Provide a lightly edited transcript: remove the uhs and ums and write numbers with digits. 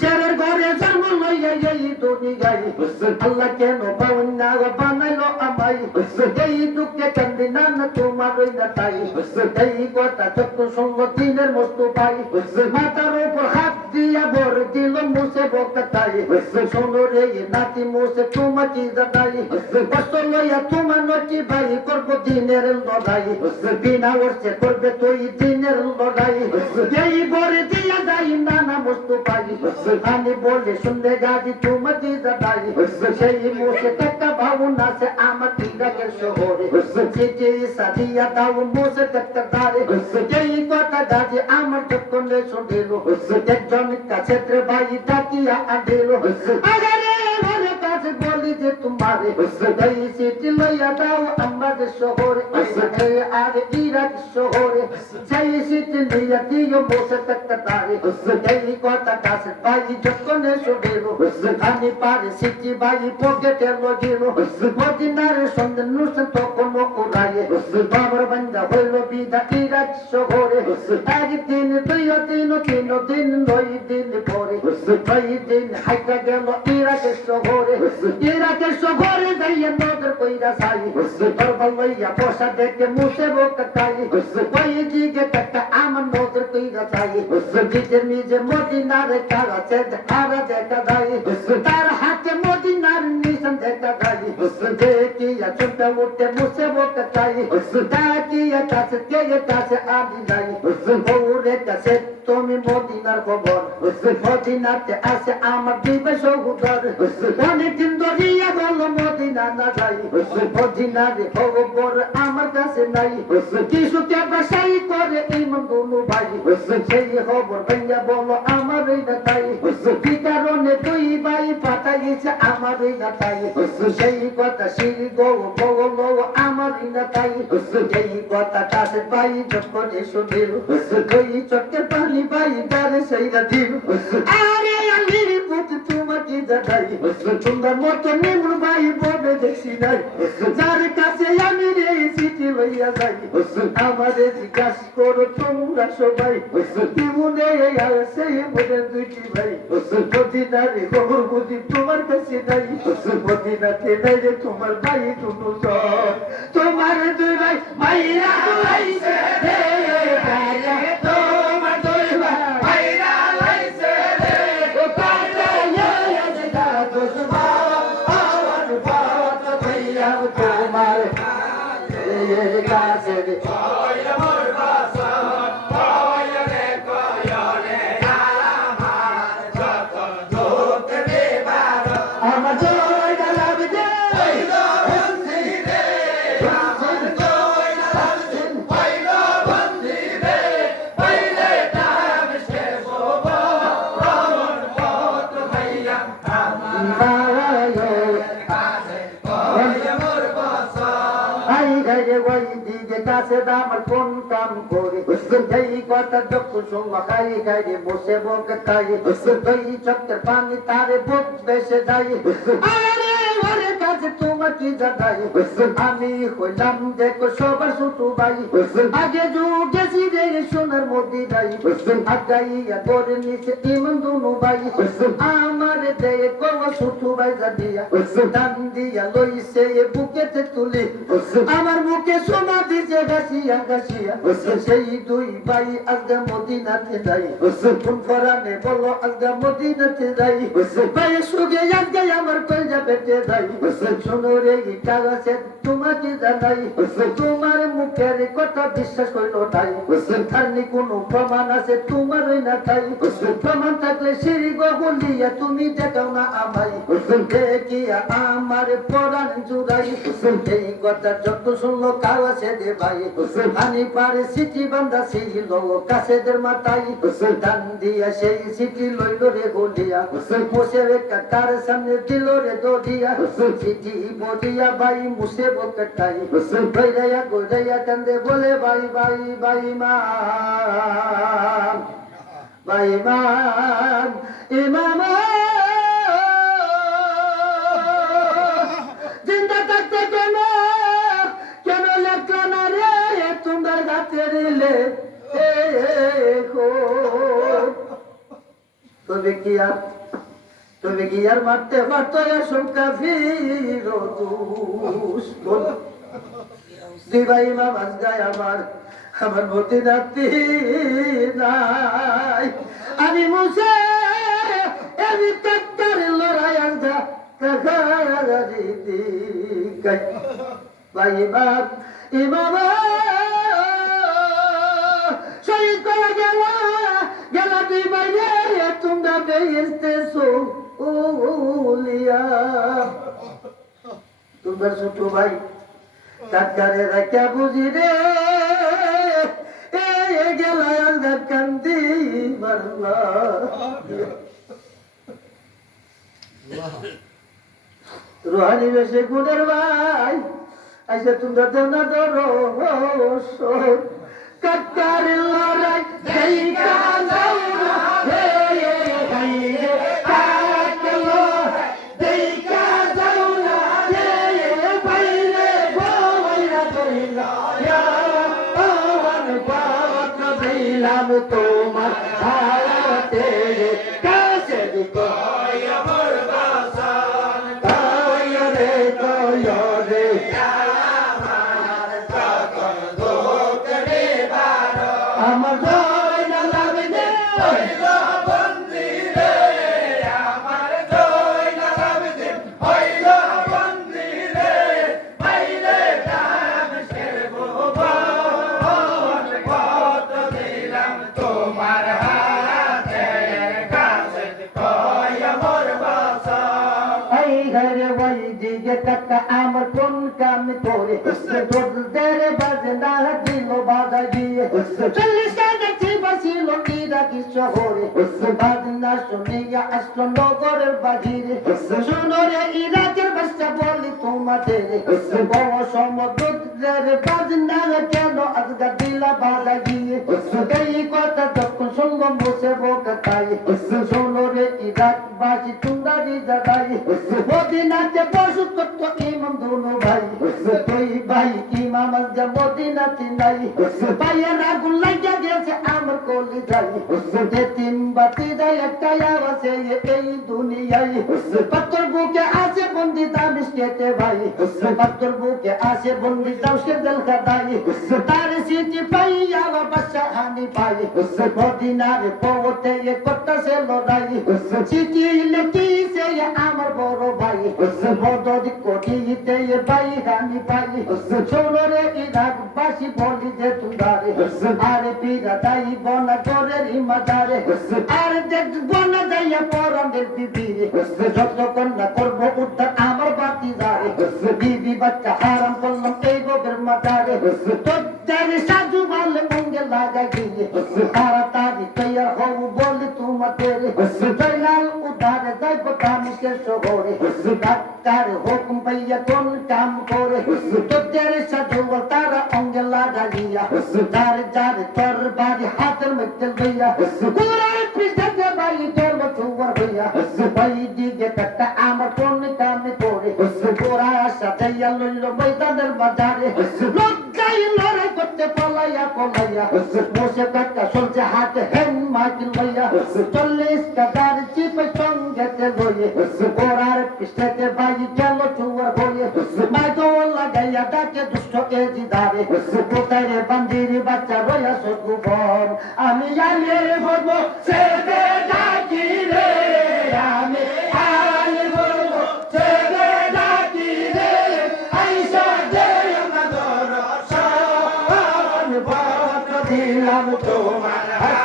শেরের ঘরে জন্ম লইয়া এই দুনিয়ায় আল্লাহ কেন বাউন্না বানাইলো আমায় এই দুঃখে কান্দি না তোমার ওই না তাই এই কথা যত সঙ্গ দিনের মস্ত পাই মাথার উপর হাত দিয়া ভর দিল মুছে বকাতাই শোনো রে নাতি মুছে তোমার কি জানাই কষ্ট লইয়া তোমার নটি ভাই করবো দিনের লড়াই বিনা ওরছে করবে তুই দিনের লড়াই এই ভরে দিয়া যাই নানা বস্তু পাই আমি বলে শুনলে গাড়ি তোমার কি জানাই সেই মুছে টাকা ভাবনা সে আমার তিরাকের শহরে চিঠি সাদিয়া দাও মুছে টাকা দাঁড়ে এই কথা গাড়ি আমার যখন শুনিল একজন কাছে ভাই ডাকিয়া আনিল আরে কাছে বলি যে তোমারে এই চিঠি লইয়া দাও আমাদের শহরে আর ইরাক শহরে সেই চিঠি লইয়া দিও বসে টাকা দাঁড়ে এই কথা কাছে ভাই যখন শুনিল আমি পারে চিঠি ভাই পকেটে লজিল মদিনার সন্ধ্যে নুসেন তখন উড়াইয়ে বাবার বান্দা হইল বিদা ইরাক শহরে একদিন দুই দিন তিন দিন নয় দিন পরে নয় দিন হাইটা গেল ইরাকের শহরে যাইয়া নজর কইরা সাই দরবার লইয়া বসা দেখে মুছে বকাই ওই দিকে টাকা আমার নজর কইরা সাই নিজে মদিনার কাছে হারা দেখা যায় তার হাতে মদিনার নিশান দেখা যায় দেখিয়া চুপটা উঠে মুছে বকাই ডাকিয়া কাছে আনি যাই বউরে কাছে তুমি মদিনার খবর মদিনাতে আসে আমার দিবে সহুদর অনেকদিন ধরিয়া বল মদিনা না যাই মদিনার খবর আমার কাছে নাই কিছু ব্যবসায়ী করে ইমাম দুনু ভাই সেই খবর ভাইয়া বলো আমার না তাই কি কারণে দুই ভাই পাঠাইছে আমার না তাই সেই কথা সিঁড়ি গো বলো আমার না তাই এই কথা কাছে ভাই যখন শুনিল দুই চোখের পানি ভাই তারে সেইরা দিল আরে আলির পুত তোমার কি জানাই তোমার মতো নিমুর ভাই বলে দেখছি নাই যার কাছে আমি রে চিঠি লইয়া যাই আমাদের জিজ্ঞাস করো তোমরা সবাই মনে আছে মনে দুইটি ভাই মদিনারে খবর বুঝি তোমার কাছে নাই মদিনাতে নাই রে তোমার ভাই দুটো তোমার দুই ভাই ভাইরা লাইছে রে ভাইরা তোমার দুই ভাই ভাইরা লাইছে রে ও পাতা ইয়া দোস বাবার বাত ভাইয়া তোমার এই কাছে রে ওয়া মোর বাসা ওয়া রে কয়নে আমার যত দুঃখ দেবার আমার জয় লাভ দে কাছে আমার কোন কাম করে এই কথা যখন শুনবা খাই খাই রে বসে বকে তাই দুই চক্কের পানি তারে বুক বেসে যাই আরে ওরে কাছে তোমার কি জানাই আমি হইলাম দেখো সবার ছোট ভাই আগে যুগেছি রে সোনার মধ্যে যাই আগাইয়া করে নিচে ইমান দুনু ভাই আমার দেখো ছোট ভাই জানিয়া দান দিয়া লইছে বুকেতে তুলি আমার মুখে সোনা দিছে গাছিয়া গাছিয়া সেই দুই ভাই আজকে মদিনাতে যাই কোন ফরানে বলো আজকে মদিনাতে যাই ভাই সুগে আজকে আমার কইজা পেটে যাই শোনো রে কাগজে তোমাকে জানাই তোমার মুখের কথা বিশ্বাস করিল নাই খালি কোন প্রমাণ আছে তোমার না তাই প্রমাণ থাকলে সিঁড়ি গলিয়া তুমি দেখাও না আমায় দেখিয়া আমার পরাণ জুড়াই এই কথা যত শুনলো কাগজে দে ভাই পানি পারে সিটি বান্ধা ছিল কাছেদের মাথায় দান দিয়া সেই সিটি লইল রে গলিয়া বসে কাকার সামনে দিল রে দরিয়া সিটি বলিয়া ভাই মুসে বকটাই ভাইয়া গোজাইয়া কান্দে বলে ভাই ভাই ভাই মা ভাই মান ইমাম জিন্দা থাকতে কেন লেখলা না রে তোমার গাতে রিলে তুমি কি আর মারতে পারতো এসব কাফির দুশমন দুই ভাই ইমাম আজগায় আমার মতি নাতি নাই আমি মুসে আমি কাত্তার লড়াই আজগা কাকারি দিকাই ভাই ইমাম শহীদ করে গেল দুই ভাই তোমরা বেহেশতে সোলিয়া তোমার ছোট ভাই কাকারে রাখা বুঝি রে গেল কান্দি মারলা রোহানি বেশে গুণের ভাই আইসা তোমরা দেও না ধরো কাকার লড়াই দেখা যাও না তোমার হাতে কাছে দিতে আমার বাসান রে রে আমার কাকন দোকরে বার আমার জয় না লাগবে হইলো বন্দি রে আমার জয় না লাগবে হইলো বন্দি রে বাইরে নাম শেরব কত দিলাম তোমার হাতে কাছে কয় আমার বাসা এই ঘরে ওই দিকে টাকা আমার কোন কাম করে তোদের বাজে না দিল বাধা দিয়ে 40 টাকা চিপা ছিল ইরাকি শহরে বাজনা শুনিয়া আসলো নগরের বাহিরে শুনো রে ইরাকের বাচ্চা বলি তোমাদের বড় সমুদ্রের বাজনা কেন আজগা দিলা বাধা দিয়ে এই কথা যখন শুনবো বসে বোকা তাই শোনো রে ইরাক বাসি তুন্দারি দাদাই মদিনাতে বসু করত ইমাম দুনো ভাই তুই ভাই ইমাম আজগা মদিনাতে নাই ভাইয়ের আগুন লাগিয়া গেছে আমার কলি যাই যে তিন বাতি যায় একটা আছে এই দুনিয়ায় পাত্তর বুকে আছে বন্দি দামিস কেটে ভাই পাত্তর বুকে আছে বন্দি দামিস জেল খাদাই তার সিটি পাই আমার বাচ্চা হানি পাই মদিনারে পৌঁছে করতেছে লড়াই সিটি লেটিছে আমার বড় ভাই মদদি কোটিতে ভাই হানি পাই শোনো রে ইরাক বাসি বলি যে তুমারে আরে পিরা তাই বনা করে ইমাদারে আরে দেখ বনা যাইয়া পরানের বিবিরে যতক্ষণ না করবো উদ্ধার আমার বাতি যারে বিবি বাচ্চা হারাম করলাম এই গোবের মাথারে তোদের সাজু ভালো মঙ্গে লাগা গিয়ে তাড়াতাড়ি তৈয়ার হব বলি তোমাদের জয়লাল উদ্ধারে যাইব কামিকে শহরে ডাক্তার হুকুম পাইয়া কোন কাম করে তোদের সাজু তারা অঙ্গে লাগা গিয়া যার যার তোর বাড়ি হাতের মধ্যে লইয়া কুরার পিছনে বাই তোর চুয়ার হইয়া ভাই দিকে টাকা আমার কোন কামে করে গোরা সাজাইয়া লইল ময়দানের বাজারে লজ্জাই লড়াই করতে পলাইয়া বসে টাকা চলছে হাতে হেন মাইকিল লইয়া 40 টাকার চিপে সঙ্গেতে লইয়ে গোরার পিছনে বাই গেল চুয়ার হইয়ে মাইকো লাগাইয়া ডাকে দুষ্ট এজি ধারে কোথায় রে বান্দির বাচ্চা রইয়া সগুবন আমি আলে বলব সেবে ডাকি রে আমি আলে বলব সেবে ডাকি রে আইসা দে আমাদের দরশন বাত দিলাম তোমার